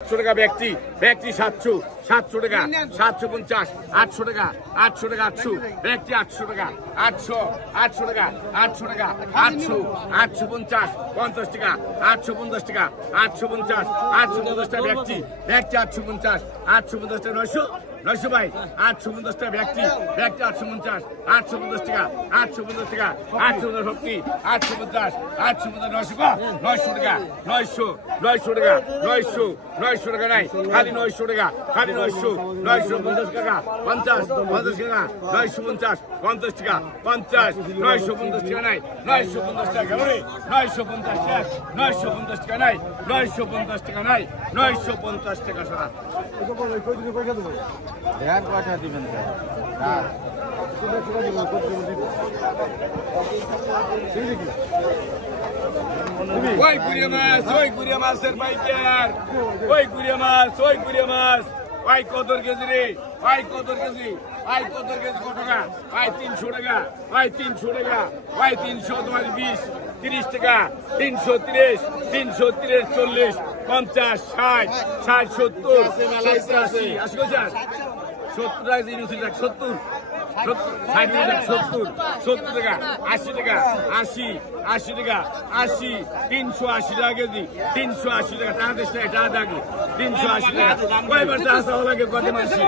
টাকা ব্যক্তি 700 টাকা 750 800 টাকা 800 টাকা 800 ব্যক্তি 800 টাকা 800 টাকা 800 টাকা 850 50 টাকা 850 টাকা 850 টাকা ব্যক্তি 850 টাকা 900 ভাই 850 টাকা ব্যক্তি 850 টাকা 850 টাকা 850 ভক্তি 850 900 টাকা 900 টাকা 900 টাকা নাই খালি 900 টাকা খালি 950 টাকা 50 টাকা 950 50 টাকা 950 টাকা নাই 950 টাকা রে 950 টাকা নাই 950 টাকা নাই 950 টাকা সারা ধ্যান কথা দিবেন ওই কুড়িয়া মাছের পাইকার ওই কুড়িয়া মাছ ভাই কত কেজি রে ভাই কত কেজি কত টাকা ভাই 300 টাকা ভাই 300 টাকা ভাই 300 তোমার 20 30 টাকা 330 40 50 60 70 80 70 টাকা 70 টাকা 80 টাকা 80 টাকা 380 টাকা কেজি 380 টাকা তাদের এটা দাগে 380 টাকা কয়বার চাষ লাগে কত মাসি